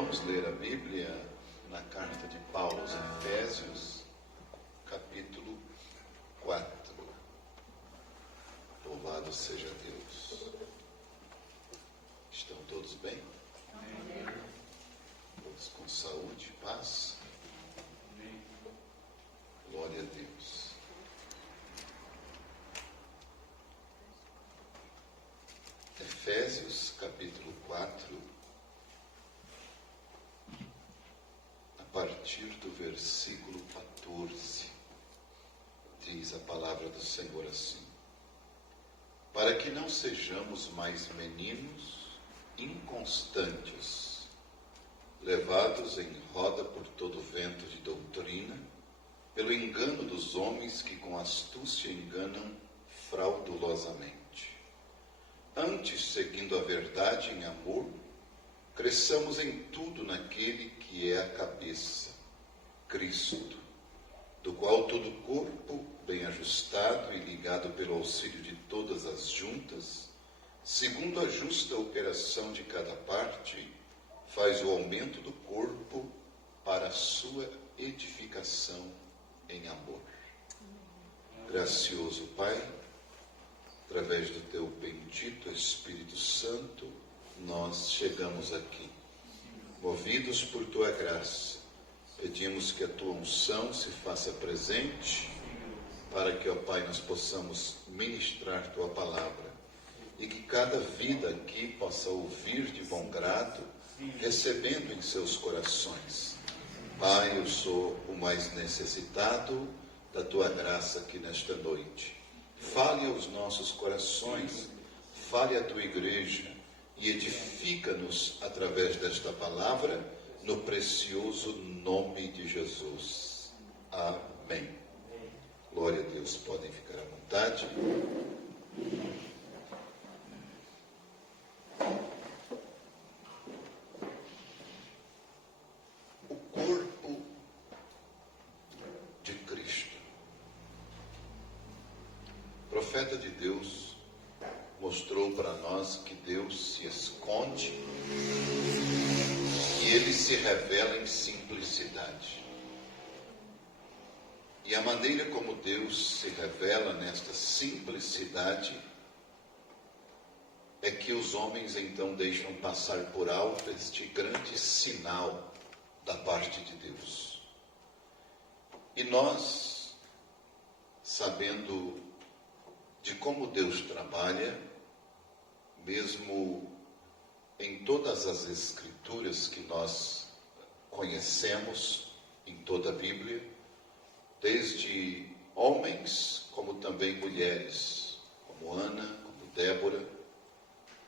Vamos ler a Bíblia na carta de Paulo aos Efésios, capítulo 4. Louvado seja Deus. Estão todos bem? Amém. Todos com saúde, paz? Amém. Glória a Deus. Efésios, capítulo 4, a partir do versículo 14, diz a palavra do Senhor assim: para que não sejamos mais meninos inconstantes, levados em roda por todo vento de doutrina, pelo engano dos homens que com astúcia enganam fraudulosamente. Antes, seguindo a verdade em amor, cresçamos em tudo naquele que é a cabeça, Cristo, do qual todo o corpo, bem ajustado e ligado pelo auxílio de todas as juntas, segundo a justa operação de cada parte, faz o aumento do corpo para a sua edificação em amor. Gracioso Pai, através do Teu bendito Espírito Santo, nós chegamos aqui, movidos por Tua graça. Pedimos que a Tua unção se faça presente, para que, ó Pai, nós possamos ministrar Tua palavra, e que cada vida aqui possa ouvir de bom grado, recebendo em seus corações. Pai, eu sou o mais necessitado da Tua graça aqui nesta noite. Fale aos nossos corações, fale à Tua igreja e edifica-nos através desta palavra, no precioso nome de Jesus. Amém. Glória a Deus, podem ficar à vontade. O corpo de Cristo. O profeta de Deus mostrou para nós que Deus se esconde e Ele se revela em simplicidade. E a maneira como Deus se revela nesta simplicidade é que os homens então deixam passar por alto este grande sinal da parte de Deus. E nós, sabendo de como Deus trabalha, mesmo em todas as escrituras que nós conhecemos, em toda a Bíblia, desde homens como também mulheres, como Ana, como Débora,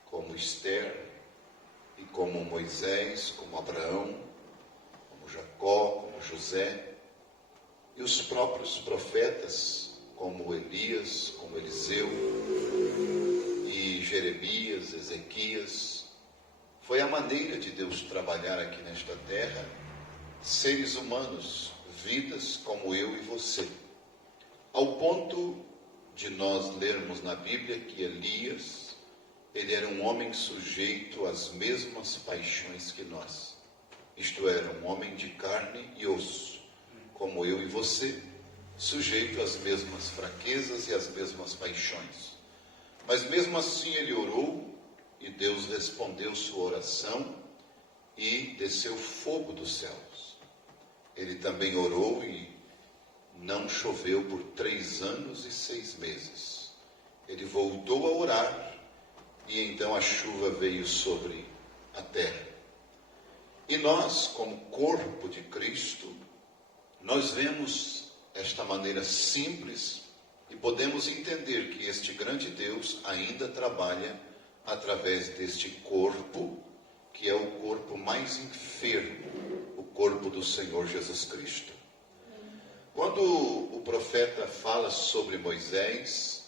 como Esther, e como Moisés, como Abraão, como Jacó, como José, e os próprios profetas, como Elias, como Eliseu, e Jeremias, Ezequias. Foi a maneira de Deus trabalhar aqui nesta terra, seres humanos, vidas como eu e você, ao ponto de nós lermos na Bíblia que Elias, ele era um homem sujeito às mesmas paixões que nós, isto era, um homem de carne e osso, como eu e você, sujeito às mesmas fraquezas e às mesmas paixões. Mas mesmo assim ele orou, e Deus respondeu sua oração, e desceu fogo dos céus. Ele também orou e não choveu por 3 anos e 6 meses. Ele voltou a orar e então a chuva veio sobre a terra. E nós, como corpo de Cristo, nós vemos esta maneira simples e podemos entender que este grande Deus ainda trabalha através deste corpo, que é o corpo mais enfermo, o corpo do Senhor Jesus Cristo. Quando o profeta fala sobre Moisés,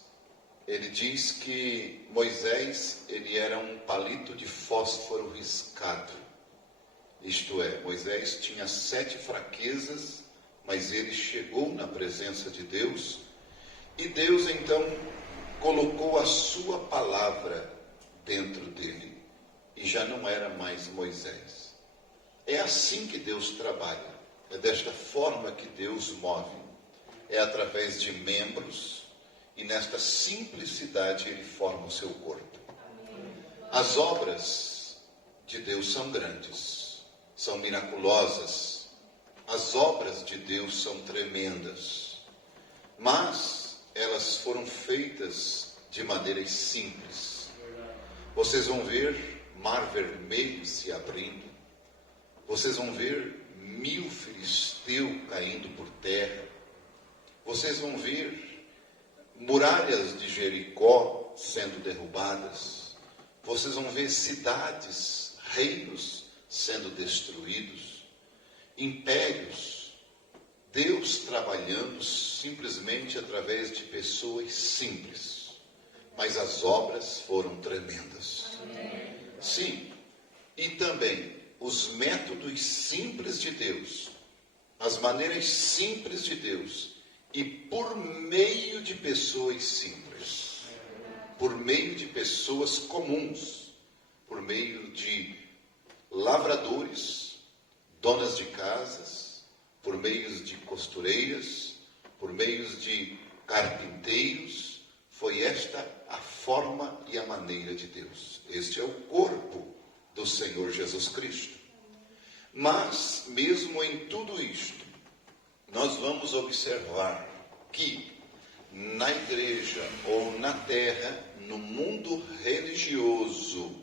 ele diz que Moisés, ele era um palito de fósforo riscado. Isto é, Moisés tinha 7 fraquezas, mas ele chegou na presença de Deus, e Deus então colocou a sua palavra dentro dele, e já não era mais Moisés. É assim que Deus trabalha, é desta forma que Deus move, é através de membros, e nesta simplicidade Ele forma o seu corpo. As obras de Deus são grandes, são miraculosas, as obras de Deus são tremendas, mas elas foram feitas de maneiras simples. Vocês vão ver Mar Vermelho se abrindo, vocês vão ver 1000 filisteus caindo por terra, vocês vão ver muralhas de Jericó sendo derrubadas, vocês vão ver cidades, reinos sendo destruídos, impérios, Deus trabalhando simplesmente através de pessoas simples, mas as obras foram tremendas. Amém. Sim, e também os métodos simples de Deus, as maneiras simples de Deus, e por meio de pessoas simples, por meio de pessoas comuns, por meio de lavradores, donas de casas, por meio de costureiras, por meio de carpinteiros, foi esta a forma e a maneira de Deus. Este é o corpo do Senhor Jesus Cristo. Mas, mesmo em tudo isto, nós vamos observar que na igreja ou na terra, no mundo religioso,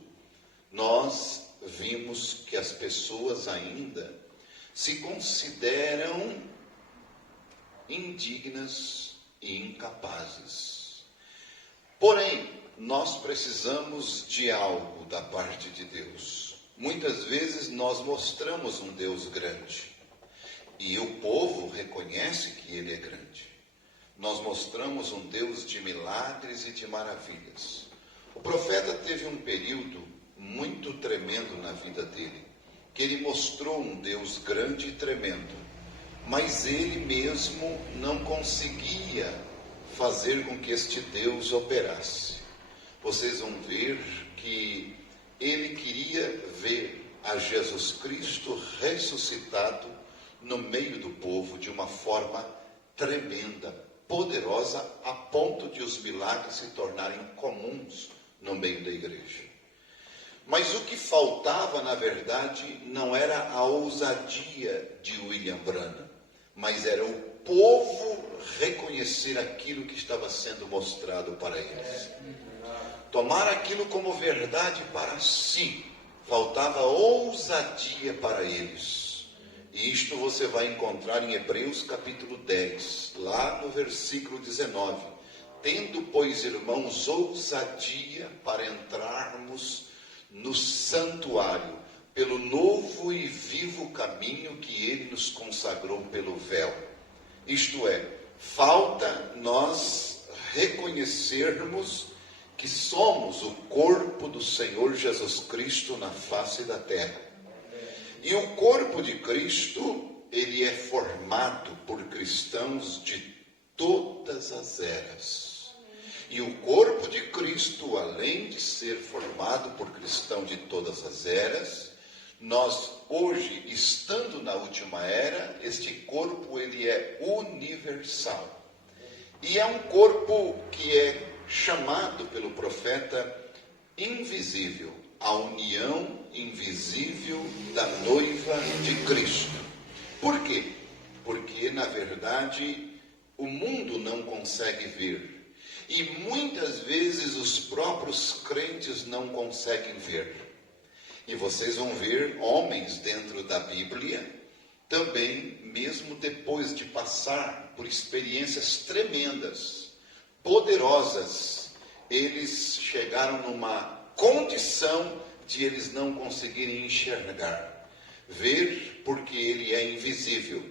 nós vimos que as pessoas ainda se consideram indignas e incapazes. Porém, nós precisamos de algo da parte de Deus. Muitas vezes nós mostramos um Deus grande, e o povo reconhece que Ele é grande. Nós mostramos um Deus de milagres e de maravilhas. O profeta teve um período muito tremendo na vida dele, que ele mostrou um Deus grande e tremendo, mas ele mesmo não conseguia fazer com que este Deus operasse. Vocês vão ver que ele queria ver a Jesus Cristo ressuscitado no meio do povo de uma forma tremenda, poderosa, a ponto de os milagres se tornarem comuns no meio da igreja. Mas o que faltava, na verdade, não era a ousadia de William Branham, mas era o povo reconhecer aquilo que estava sendo mostrado para eles. Tomar aquilo como verdade para si. Faltava ousadia para eles. E isto você vai encontrar em Hebreus capítulo 10, lá no versículo 19. Tendo, pois, irmãos, ousadia para entrarmos no santuário, pelo novo e vivo caminho que ele nos consagrou pelo véu. Isto é, falta nós reconhecermos que somos o corpo do Senhor Jesus Cristo na face da terra. E o corpo de Cristo, ele é formado por cristãos de todas as eras. E o corpo de Cristo, além de ser formado por cristãos de todas as eras, nós hoje, estando na última era, este corpo ele é universal. E é um corpo que é chamado pelo profeta invisível, a união invisível da noiva de Cristo. Por quê? Porque, na verdade, o mundo não consegue ver. E muitas vezes os próprios crentes não conseguem ver. E vocês vão ver homens dentro da Bíblia, também, mesmo depois de passar por experiências tremendas, poderosas, eles chegaram numa condição de eles não conseguirem enxergar. Ver porque ele é invisível.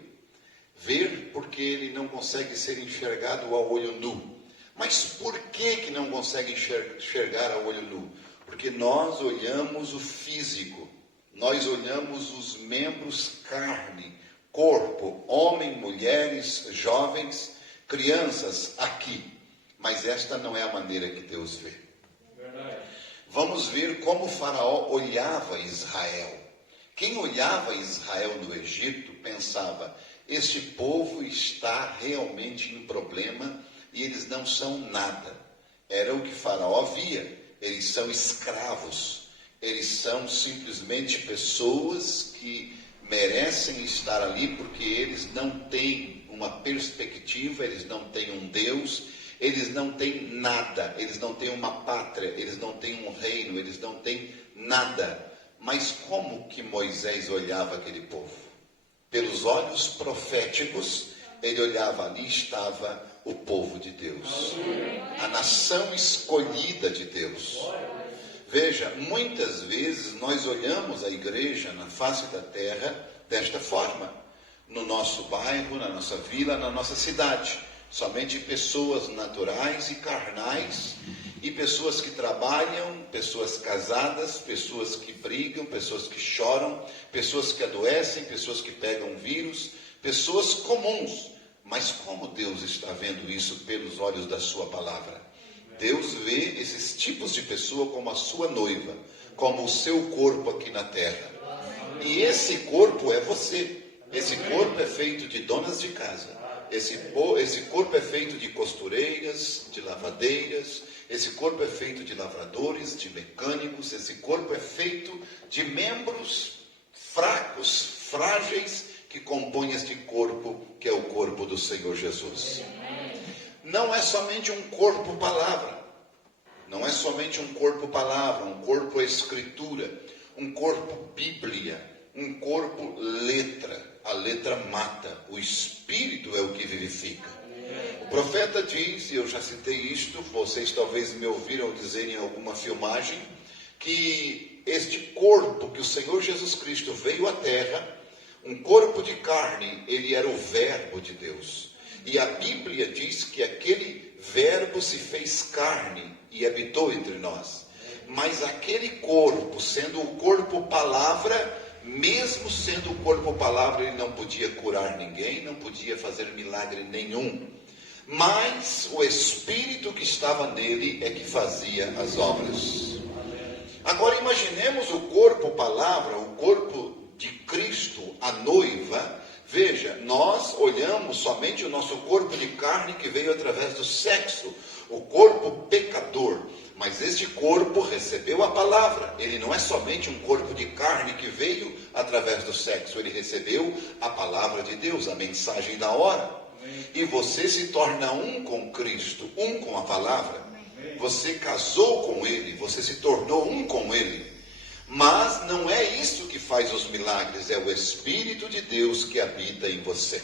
Ver porque ele não consegue ser enxergado ao olho nu. Mas por que não consegue enxergar ao olho nu? Porque nós olhamos o físico, nós olhamos os membros, carne, corpo, homem, mulheres, jovens, crianças aqui. Mas esta não é a maneira que Deus vê. Verdade. Vamos ver como o faraó olhava Israel, Quem olhava Israel no Egito pensava, este povo está realmente em problema e eles não são nada. Era o que Faraó via, eles são escravos, eles são simplesmente pessoas que merecem estar ali porque eles não têm uma perspectiva, eles não têm um Deus, eles não têm nada, eles não têm uma pátria, eles não têm um reino, eles não têm nada. Mas como que Moisés olhava aquele povo? Pelos olhos proféticos, ele olhava, ali estava o povo de Deus, a nação escolhida de Deus. Veja, muitas vezes nós olhamos a igreja na face da terra desta forma, no nosso bairro, na nossa vila, na nossa cidade. Somente pessoas naturais e carnais, e pessoas que trabalham, pessoas casadas, pessoas que brigam, pessoas que choram, pessoas que adoecem, pessoas que pegam vírus, pessoas comuns. Mas como Deus está vendo isso pelos olhos da sua palavra? Deus vê esses tipos de pessoa como a sua noiva, como o seu corpo aqui na terra. E esse corpo é você. Esse corpo é feito de donas de casa. Esse corpo é feito de costureiras, de lavadeiras. Esse corpo é feito de lavradores, de mecânicos. Esse corpo é feito de membros fracos, frágeis, que compõem este corpo, que é o corpo do Senhor Jesus. Não é somente um corpo palavra. Não é somente um corpo palavra, um corpo escritura, um corpo bíblia, um corpo letra. A letra mata, o Espírito é o que vivifica. O profeta diz, e eu já citei isto, vocês talvez me ouviram dizer em alguma filmagem, que este corpo que o Senhor Jesus Cristo veio à terra, um corpo de carne, ele era o verbo de Deus. E a Bíblia diz que aquele verbo se fez carne e habitou entre nós. Mas aquele corpo, sendo o corpo palavra, mesmo sendo o corpo palavra, ele não podia curar ninguém, não podia fazer milagre nenhum. Mas o Espírito que estava nele é que fazia as obras. Agora imaginemos o corpo palavra, o corpo de Cristo, a noiva. Veja, nós olhamos somente o nosso corpo de carne que veio através do sexo, o corpo pecador. Mas este corpo recebeu a palavra. Ele não é somente um corpo de carne que veio através do sexo. Ele recebeu a palavra de Deus, a mensagem da hora. E você se torna um com Cristo, um com a palavra. Você casou com Ele, você se tornou um com Ele. Mas não é isso que faz os milagres, é o Espírito de Deus que habita em você.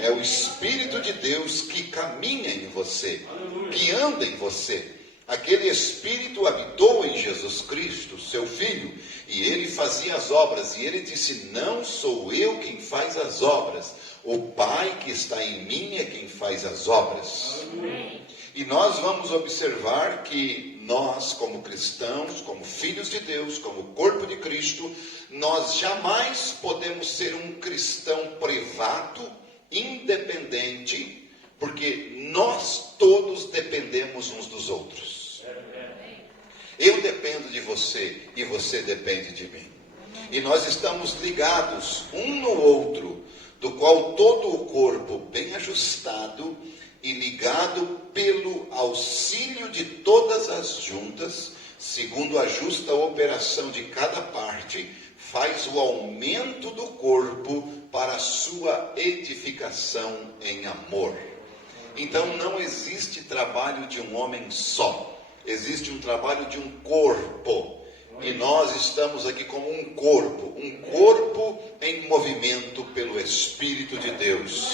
É o Espírito de Deus que caminha em você, que anda em você. Aquele Espírito habitou em Jesus Cristo, seu Filho, e ele fazia as obras. E ele disse, não sou eu quem faz as obras, o Pai que está em mim é quem faz as obras. E nós vamos observar que nós, como cristãos, como filhos de Deus, como corpo de Cristo, nós jamais podemos ser um cristão privado, independente, porque nós todos dependemos uns dos outros. Eu dependo de você e você depende de mim. E nós estamos ligados um no outro, do qual todo o corpo bem ajustado e ligado pelo auxílio de todas as juntas, segundo a justa operação de cada parte, faz o aumento do corpo para a sua edificação em amor. Então não existe trabalho de um homem só, existe um trabalho de um corpo. E nós estamos aqui como um corpo em movimento pelo Espírito de Deus.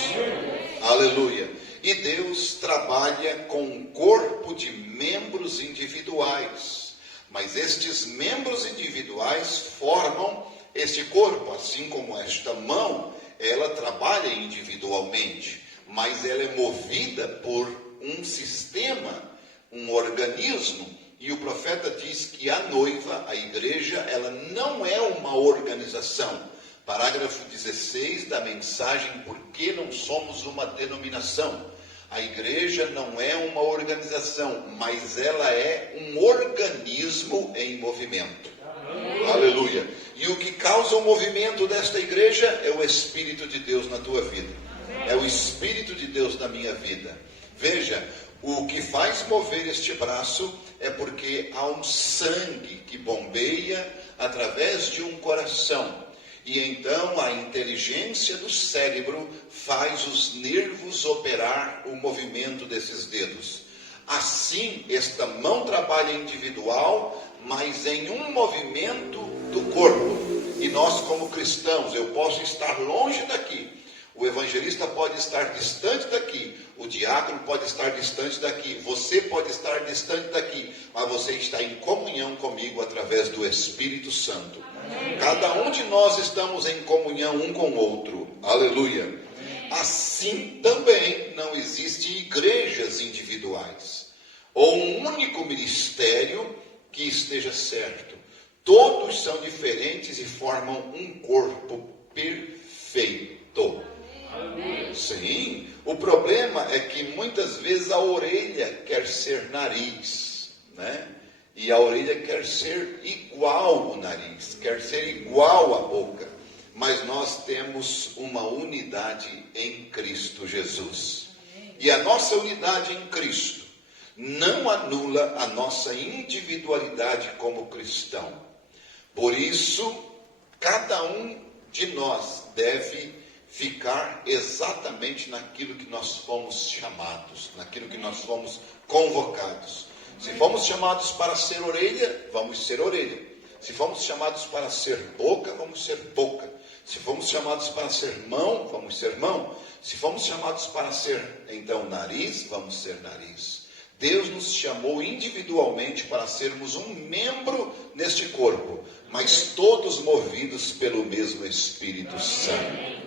Aleluia. E Deus trabalha com um corpo de membros individuais. Mas estes membros individuais formam este corpo, assim como esta mão, ela trabalha individualmente, mas ela é movida por um sistema, um organismo. E o profeta diz que a noiva, a igreja, ela não é uma organização. Parágrafo 16 da mensagem, por que não somos uma denominação? A igreja não é uma organização, mas ela é um organismo em movimento. Aleluia. E o que causa o movimento desta igreja é o Espírito de Deus na tua vida. É o Espírito de Deus na minha vida. Veja, o que faz mover este braço é porque há um sangue que bombeia através de um coração. E então a inteligência do cérebro faz os nervos operar o movimento desses dedos. Assim, esta mão trabalha individual, mas em um movimento do corpo. E nós, como cristãos, eu posso estar longe daqui. O evangelista pode estar distante daqui, o diácono pode estar distante daqui, você pode estar distante daqui, mas você está em comunhão comigo através do Espírito Santo. Amém. Cada um de nós estamos em comunhão um com o outro. Aleluia. Amém. Assim também não existe igrejas individuais, ou um único ministério que esteja certo. Todos são diferentes e formam um corpo perfeito. Sim, o problema é que muitas vezes a orelha quer ser nariz, né? E a orelha quer ser igual ao nariz, quer ser igual à boca. Mas nós temos uma unidade em Cristo Jesus. E a nossa unidade em Cristo não anula a nossa individualidade como cristão. Por isso, cada um de nós deve ficar exatamente naquilo que nós fomos chamados, naquilo que nós fomos convocados. Se fomos chamados para ser orelha, vamos ser orelha. Se fomos chamados para ser boca, vamos ser boca. Se fomos chamados para ser mão, vamos ser mão. Se fomos chamados para ser, então, nariz, vamos ser nariz. Deus nos chamou individualmente para sermos um membro neste corpo, mas todos movidos pelo mesmo Espírito Santo.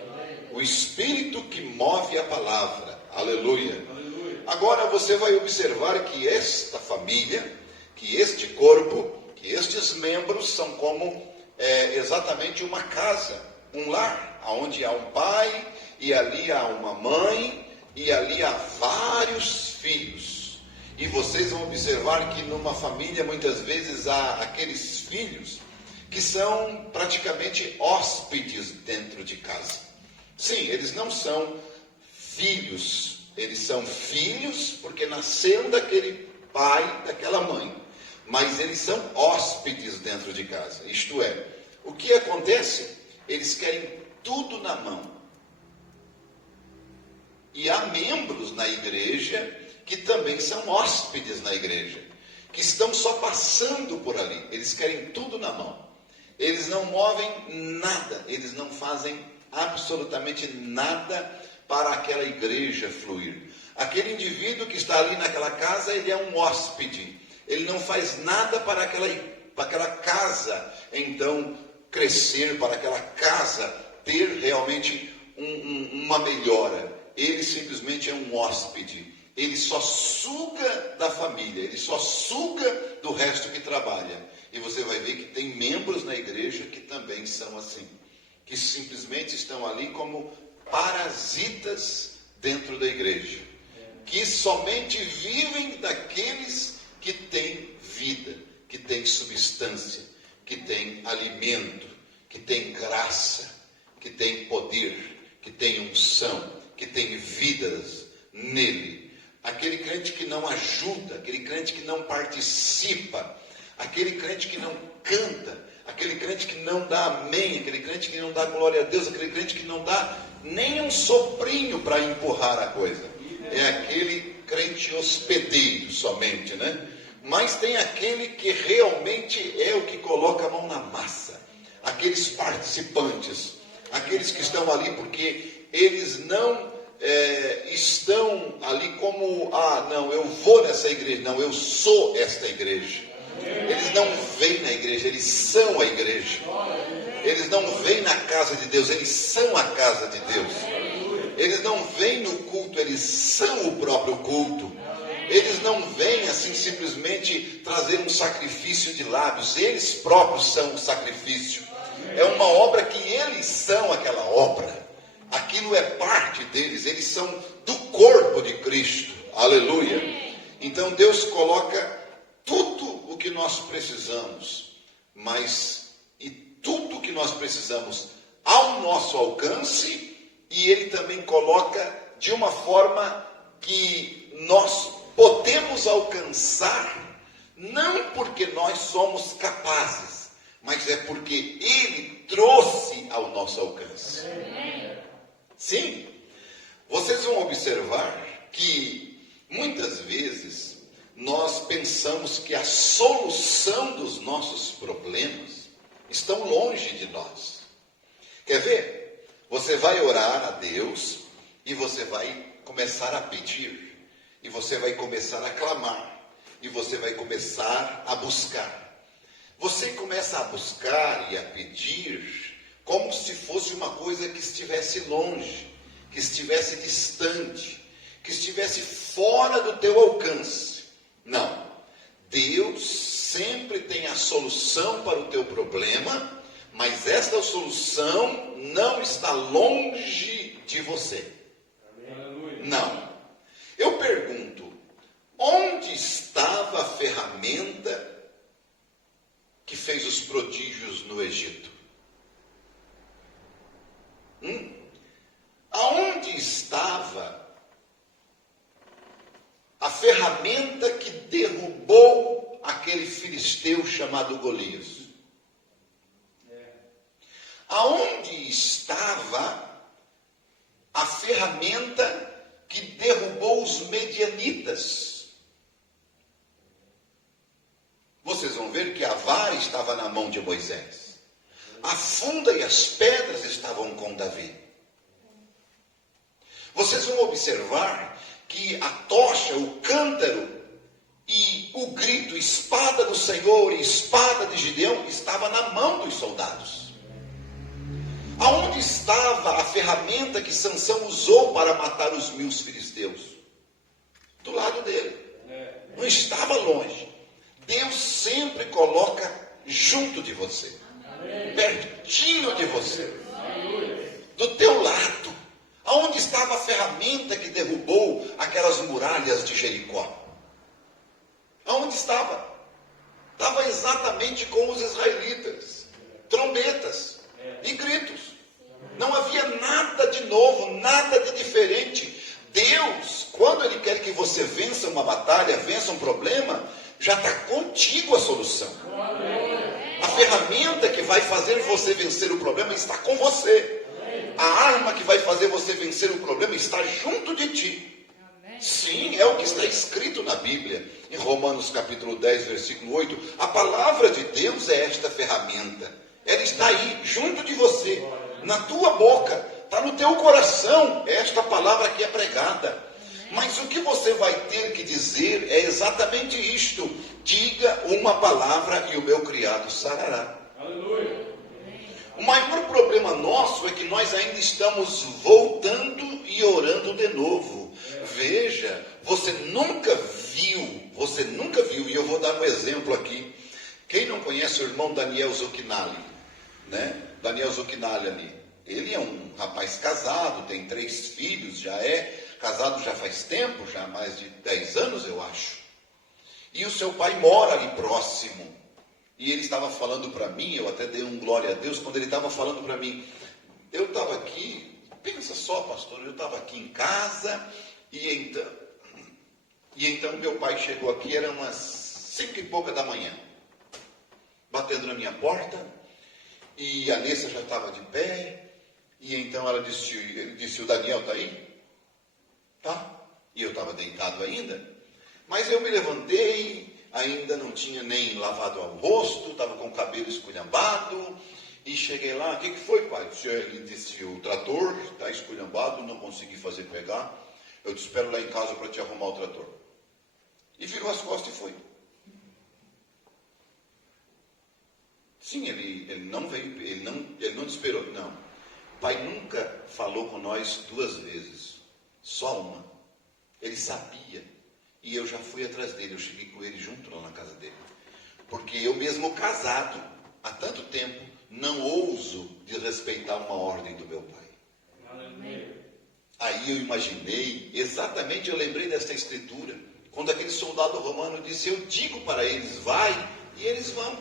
O Espírito que move a palavra. Aleluia. Agora você vai observar que esta família, que este corpo, que estes membros são como exatamente uma casa, um lar, onde há um pai, e ali há uma mãe, e ali há vários filhos. E vocês vão observar que numa família muitas vezes há aqueles filhos que são praticamente hóspedes dentro de casa. Sim, eles não são filhos, eles são filhos porque nasceram daquele pai, daquela mãe, mas eles são hóspedes dentro de casa. Isto é, o que acontece? Eles querem tudo na mão. E há membros na igreja que também são hóspedes na igreja, que estão só passando por ali. Eles querem tudo na mão. Eles não movem nada, eles não fazem absolutamente nada para aquela igreja fluir. Aquele indivíduo que está ali naquela casa, ele é um hóspede. Ele não faz nada para aquela casa, então, crescer, para aquela casa ter realmente uma melhora. Ele simplesmente é um hóspede. Ele só suga da família, ele só suga do resto que trabalha. E você vai ver que tem membros na igreja que também são assim, que simplesmente estão ali como parasitas dentro da igreja, que somente vivem daqueles que têm vida, que têm substância, que têm alimento, que têm graça, que têm poder, que têm unção, que têm vidas nele. Aquele crente que não ajuda, aquele crente que não participa, aquele crente que não canta, aquele crente que não dá amém, aquele crente que não dá glória a Deus, aquele crente que não dá nem um soprinho para empurrar a coisa. É aquele crente hospedeiro somente, né? Mas tem aquele que realmente é o que coloca a mão na massa. Aqueles participantes, aqueles que estão ali porque eles não estão ali como, não, eu vou nessa igreja. Não, eu sou esta igreja. Eles não vêm na igreja, eles são a igreja. Eles não vêm na casa de Deus, eles são a casa de Deus. Eles não vêm no culto, eles são o próprio culto. Eles não vêm assim simplesmente trazer um sacrifício de lábios, eles próprios são o sacrifício. É uma obra que eles são aquela obra. Aquilo é parte deles, eles são do corpo de Cristo. Aleluia. Então Deus coloca tudo o que nós precisamos mas e tudo que nós precisamos ao nosso alcance, e Ele também coloca de uma forma que nós podemos alcançar, não porque nós somos capazes, mas é porque Ele trouxe ao nosso alcance. Sim, vocês vão observar que muitas vezes nós pensamos que a solução dos nossos problemas estão longe de nós. Quer ver? Você vai orar a Deus e você vai começar a pedir, e você vai começar a clamar, e você vai começar a buscar. Você começa a buscar e a pedir como se fosse uma coisa que estivesse longe, que estivesse distante, que estivesse fora do teu alcance. Não. Deus sempre tem a solução para o teu problema, mas esta solução não está longe de você. Não. Eu pergunto, onde estava a ferramenta que fez os prodígios no Egito? Aonde estava a ferramenta que derrubou aquele filisteu chamado Golias? Aonde estava a ferramenta que derrubou os medianitas? Vocês vão ver que a vara estava na mão de Moisés. A funda e as pedras estavam com Davi. Vocês vão observar que a tocha, o cântaro e o grito, espada do Senhor e espada de Gideão, estava na mão dos soldados. Aonde estava a ferramenta que Sansão usou para matar os 1000 filisteus? Do lado dele. Não estava longe. Deus sempre coloca junto de você, pertinho de você, do teu lado. Aonde estava a ferramenta que derrubou aquelas muralhas de Jericó? Aonde estava? Estava exatamente com os israelitas. Trombetas e gritos. Não havia nada de novo, nada de diferente. Deus, quando Ele quer que você vença uma batalha, vença um problema, já está contigo a solução. A ferramenta que vai fazer você vencer o problema está com você. A arma que vai fazer você vencer o problema está junto de ti. Sim, é o que está escrito na Bíblia. Em Romanos capítulo 10, versículo 8. A palavra de Deus é esta ferramenta. Ela está aí, junto de você. Na tua boca, está no teu coração. É esta palavra que é pregada. Mas o que você vai ter que dizer é exatamente isto. Diga uma palavra e o meu criado sarará. Aleluia. O maior problema nosso é que nós ainda estamos voltando e orando de novo. Veja, você nunca viu, e eu vou dar um exemplo aqui. Quem não conhece o irmão Daniel Zucchinali, né? Daniel Zucchinali ali, ele é um rapaz casado, tem 3 filhos, já é casado já faz tempo, já há mais de 10 anos eu acho. E o seu pai mora ali próximo. E ele estava falando para mim, eu até dei um glória a Deus, quando ele estava falando para mim, eu estava aqui, pensa só pastor, eu estava aqui em casa, e então meu pai chegou aqui, era umas 5 e pouca da manhã, batendo na minha porta, e a Nessa já estava de pé, e então ele disse, o Daniel está aí? Tá, e eu estava deitado ainda, mas eu me levantei, ainda não tinha nem lavado o rosto, estava com o cabelo esculhambado, e cheguei lá, o que foi, pai? Ele disse, o trator está esculhambado, não consegui fazer pegar, eu te espero lá em casa para te arrumar o trator. E virou as costas e foi. Sim, ele não veio, ele não te esperou, não. O pai nunca falou com nós 2 vezes, só uma. Ele sabia. E eu já fui atrás dele, eu cheguei com ele junto lá na casa dele. Porque eu mesmo casado, há tanto tempo, não ouso desrespeitar uma ordem do meu pai. Aleluia. Aí eu imaginei, exatamente eu lembrei desta escritura, quando aquele soldado romano disse, eu digo para eles, vai, e eles vão.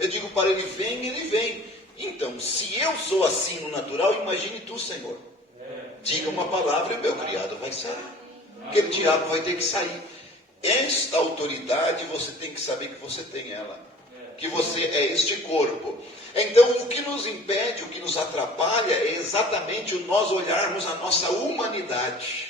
Eu digo para ele, vem, ele vem. Então, se eu sou assim no natural, imagine tu, Senhor. Diga uma palavra e o meu criado vai sair. Aquele diabo vai ter que sair. Esta autoridade, você tem que saber que você tem ela. Que você é este corpo. Então, o que nos impede, o que nos atrapalha, é exatamente o nós olharmos a nossa humanidade.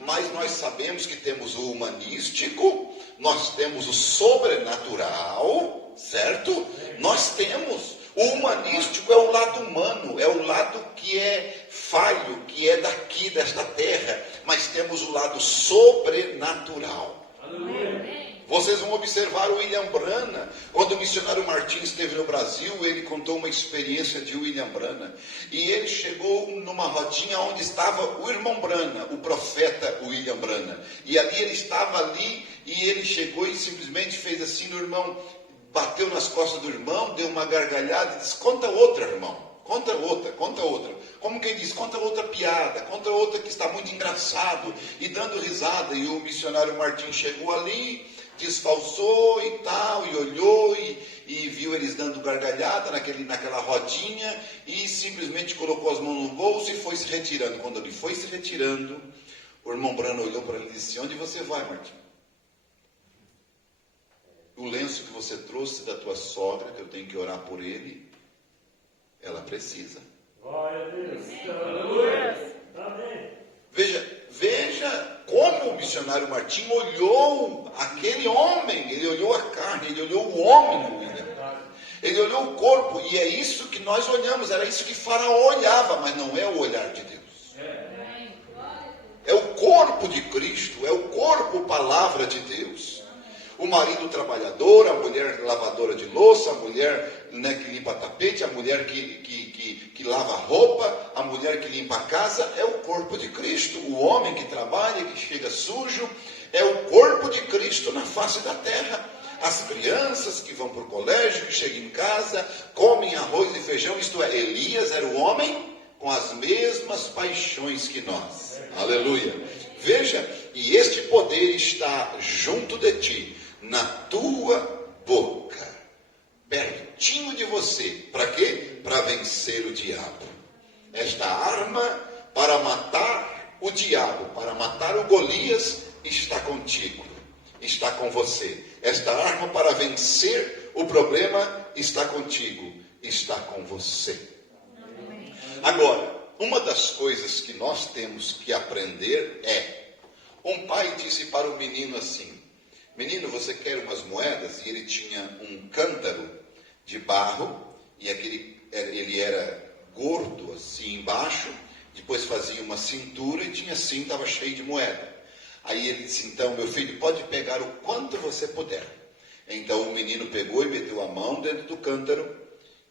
Mas nós sabemos que temos o humanístico, nós temos o sobrenatural, certo? Nós temos. O humanístico é o lado humano, é o lado que é falho, que é daqui, desta terra. Mas temos o lado sobrenatural. Aleluia. Vocês vão observar o William Branham. Quando o missionário Martins esteve no Brasil, ele contou uma experiência de William Branham. E ele chegou numa rodinha onde estava o irmão Branham, o profeta William Branham. E ali ele estava ali, e ele chegou e simplesmente fez assim no irmão, bateu nas costas do irmão, deu uma gargalhada e disse, conta outra, irmão. Conta outra, conta outra. Como quem diz, conta outra piada, conta outra que está muito engraçado. E dando risada, e o missionário Martins chegou ali, desfalsou e tal, e olhou e viu eles dando gargalhada naquela rodinha, e simplesmente colocou as mãos no bolso e foi se retirando. Quando ele foi se retirando, o irmão Branham olhou para ele e disse, onde você vai, Martim? O lenço que você trouxe da tua sogra, que eu tenho que orar por ele, ela precisa. Glória a Deus. Aleluia. Amém. Veja como o missionário Martim olhou aquele homem, ele olhou a carne, ele olhou o homem no William. Ele olhou o corpo, e é isso que nós olhamos, era isso que Faraó olhava, mas não é o olhar de Deus. É o corpo de Cristo, é o corpo, palavra de Deus. O marido trabalhador, a mulher lavadora de louça, a mulher que limpa tapete, a mulher que lava roupa, a mulher que limpa a casa, é o corpo de Cristo. O homem que trabalha, que chega sujo, é o corpo de Cristo na face da terra. As crianças que vão para o colégio, que chegam em casa, comem arroz e feijão, isto é, Elias era o homem com as mesmas paixões que nós. Aleluia. Veja, e este poder está junto de ti, na tua boca, pertinho de você. Para quê? Para vencer o diabo. Esta arma para matar o diabo, para matar o Golias, está contigo, está com você. Esta arma para vencer o problema está contigo, está com você. Agora, uma das coisas que nós temos que aprender é, um pai disse para o menino assim, menino, você quer umas moedas? E ele tinha um cântaro de barro, e ele era gordo assim embaixo, depois fazia uma cintura e tinha assim, estava cheio de moeda. Aí ele disse, então, meu filho, pode pegar o quanto você puder. Então o menino pegou e meteu a mão dentro do cântaro,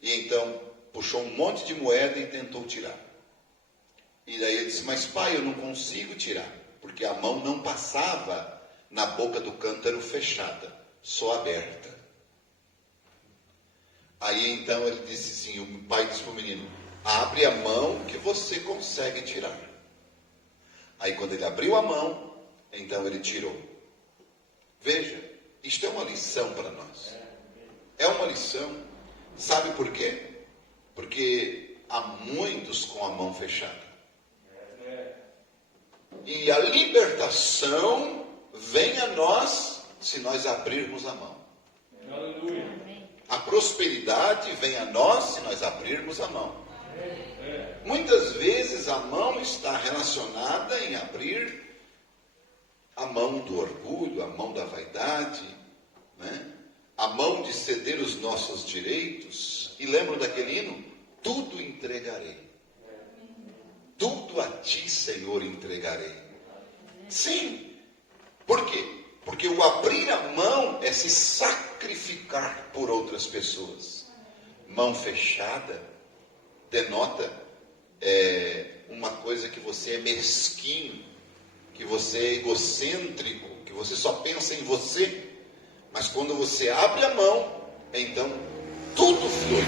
e então puxou um monte de moeda e tentou tirar. E daí ele disse, mas pai, eu não consigo tirar, porque a mão não passava na boca do cântaro fechada, só aberta. Aí então ele disse assim, o pai disse para o menino, abre a mão que você consegue tirar. Aí quando ele abriu a mão, então ele tirou. Veja, isto é uma lição para nós. É uma lição. Sabe por quê? Porque há muitos com a mão fechada. E a libertação vem a nós se nós abrirmos a mão. Aleluia. A prosperidade vem a nós se nós abrirmos a mão. Muitas vezes a mão está relacionada em abrir a mão do orgulho, a mão da vaidade, né? A mão de ceder os nossos direitos. E lembram daquele hino? Tudo entregarei. Tudo a ti, Senhor, entregarei. Sim. Por quê? Porque o abrir a mão é se sacrificar por outras pessoas. Mão fechada denota uma coisa que você é mesquinho, que você é egocêntrico, que você só pensa em você. Mas quando você abre a mão, então tudo flui,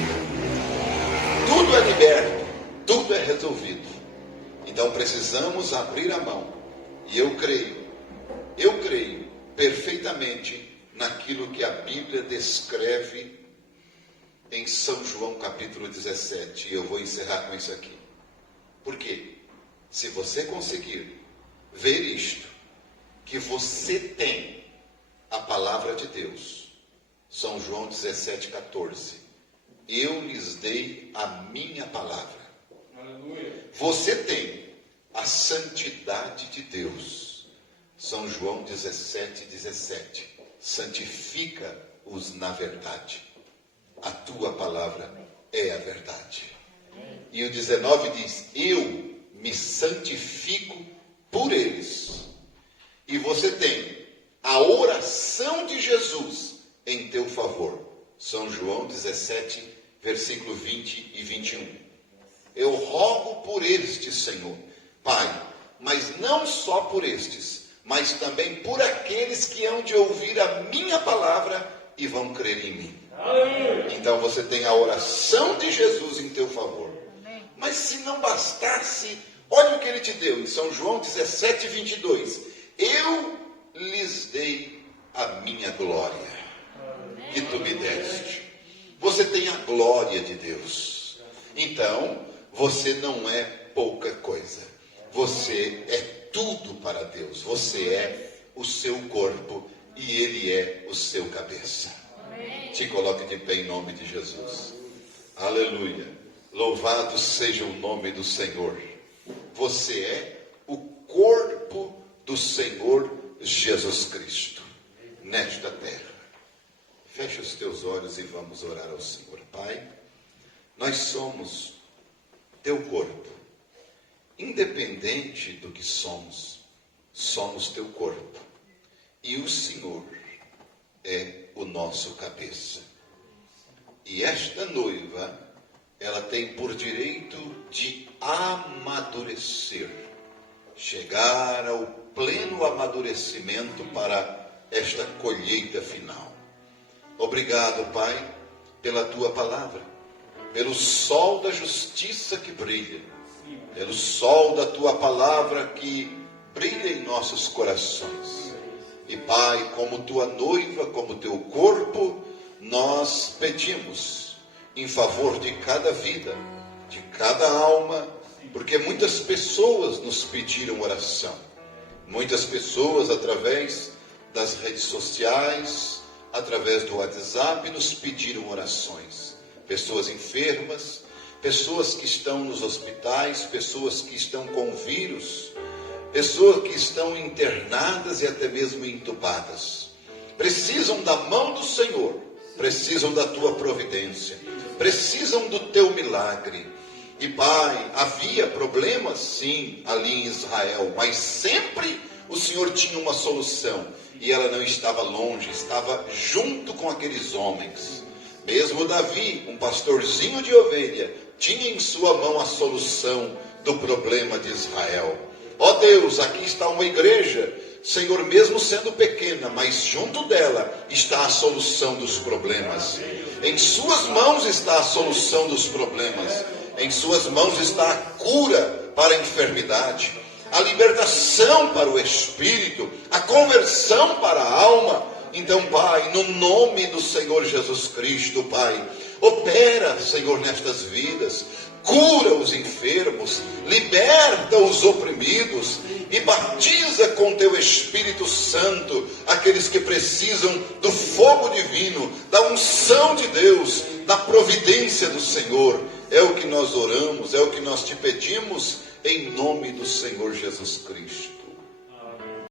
tudo é liberto, tudo é resolvido. Então precisamos abrir a mão. E eu creio perfeitamente naquilo que a Bíblia descreve em São João capítulo 17, e eu vou encerrar com isso aqui. Por quê? Se você conseguir ver isto, que você tem a palavra de Deus, São João 17, 14, eu lhes dei a minha palavra. Aleluia. Você tem a santidade de Deus, São João 17, 17, santifica-os na verdade. A tua palavra é a verdade. E o 19 diz, eu me santifico por eles. E você tem a oração de Jesus em teu favor. São João 17, versículo 20 e 21. Eu rogo por estes, Senhor, Pai, mas não só por estes, mas também por aqueles que hão de ouvir a minha palavra e vão crer em mim. Então você tem a oração de Jesus em teu favor. Mas se não bastasse, olha o que ele te deu em São João 17, 22. Eu lhes dei a minha glória, que tu me deste. Você tem a glória de Deus. Então, você não é pouca coisa. Você é tudo para Deus. Você é o seu corpo e Ele é o seu cabeça. Te coloque de pé em nome de Jesus. Aleluia. Louvado seja o nome do Senhor. Você é o corpo do Senhor Jesus Cristo nesta terra. Feche os teus olhos e vamos orar ao Senhor. Pai, nós somos teu corpo. Independente do que somos, somos teu corpo. E o Senhor é o nosso cabeça. E esta noiva, ela tem por direito de amadurecer, chegar ao pleno amadurecimento para esta colheita final. Obrigado, Pai, pela tua palavra, pelo sol da justiça que brilha, pelo sol da tua palavra que brilha em nossos corações. E Pai, como tua noiva, como teu corpo, nós pedimos em favor de cada vida, de cada alma, porque muitas pessoas nos pediram oração. Muitas pessoas, através das redes sociais, através do WhatsApp, nos pediram orações. Pessoas enfermas, pessoas que estão nos hospitais, pessoas que estão com vírus, pessoas que estão internadas e até mesmo entubadas. Precisam da mão do Senhor, precisam da tua providência, precisam do teu milagre. E Pai, havia problemas sim ali em Israel, mas sempre o Senhor tinha uma solução. E ela não estava longe, estava junto com aqueles homens. Mesmo Davi, um pastorzinho de ovelha, tinha em sua mão a solução do problema de Israel. Ó Deus, aqui está uma igreja, Senhor, mesmo sendo pequena, mas junto dela está a solução dos problemas. Em suas mãos está a solução dos problemas. Em suas mãos está a cura para a enfermidade, a libertação para o espírito, a conversão para a alma. Então, Pai, no nome do Senhor Jesus Cristo, Pai, opera, Senhor, nestas vidas, cura os enfermos, liberta os oprimidos e batiza com teu Espírito Santo aqueles que precisam do fogo divino, da unção de Deus, da providência do Senhor. É o que nós oramos, é o que nós te pedimos em nome do Senhor Jesus Cristo.